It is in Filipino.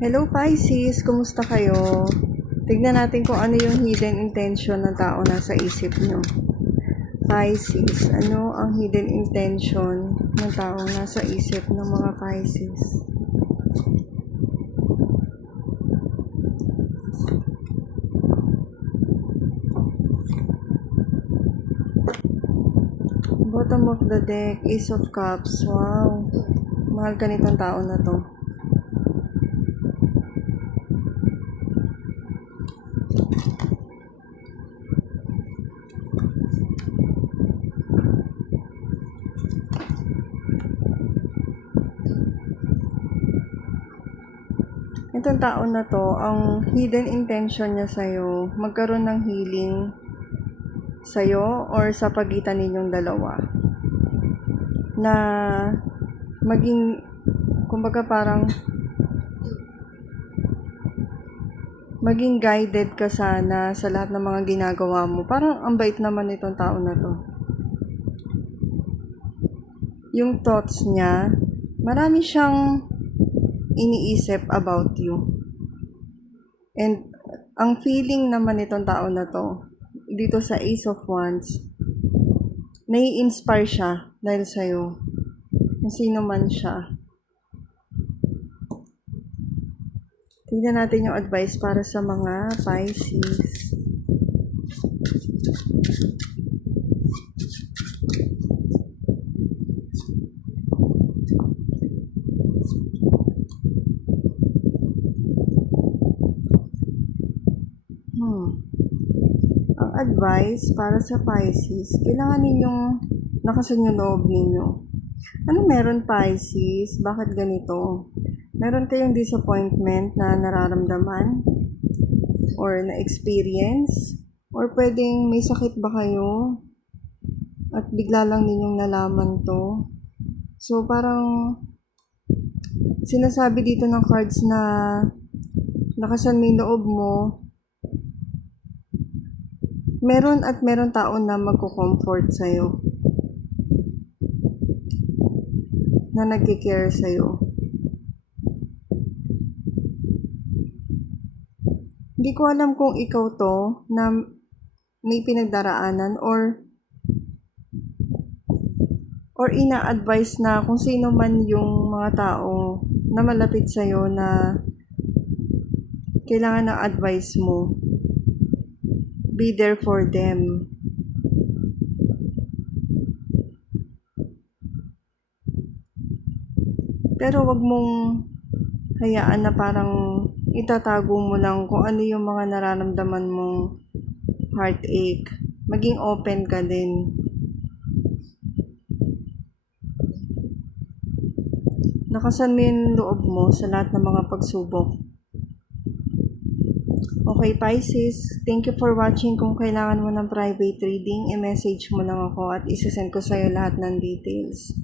Hello Pisces, kumusta kayo? Tignan natin kung ano yung hidden intention ng tao nasa isip nyo. Pisces, ano ang hidden intention ng tao nasa isip ng mga Pisces? Bottom of the deck, Ace of Cups. Wow, mahal ka nitong tao na to. Itong tao na to, ang hidden intention niya sa'yo, magkaroon ng healing sa'yo or sa pagitan ninyong dalawa. Na maging, kumbaga parang, maging guided ka sana sa lahat ng mga ginagawa mo. Parang ang bait naman itong tao na to. Yung thoughts niya, marami siyang iniisip about you. And ang feeling naman nitong tao na to, dito sa Ace of Wands, nai-inspire siya dahil sa'yo. Kung sino man siya. Tignan natin yung advice para sa mga Pisces. Ang advice para sa Pisces, kailangan ninyong lakasan yung loob ninyo. Ano meron Pisces? Bakit ganito? Meron kayong disappointment na nararamdaman? Or na-experience? Or pwedeng may sakit ba kayo? At bigla lang ninyong nalaman to? So parang sinasabi dito ng cards na lakasan mo yung loob mo. Meron at meron tao na magko-comfort sa'yo. Na nagki-care sa'yo. Hindi ko alam kung ikaw to na may pinagdaraanan or ina-advise na kung sino man yung mga tao na malapit sa'yo na kailangan ng advice mo. Be there for them. Pero wag mong hayaan na parang itatago mo lang kung ano yung mga nararamdaman mong heartache. Maging open ka din. Lakasan mo yung loob mo sa lahat ng mga pagsubok. Okay, Pisces, thank you for watching. Kung kailangan mo ng private reading, i-message mo lang ako at isasend ko sa'yo lahat ng details.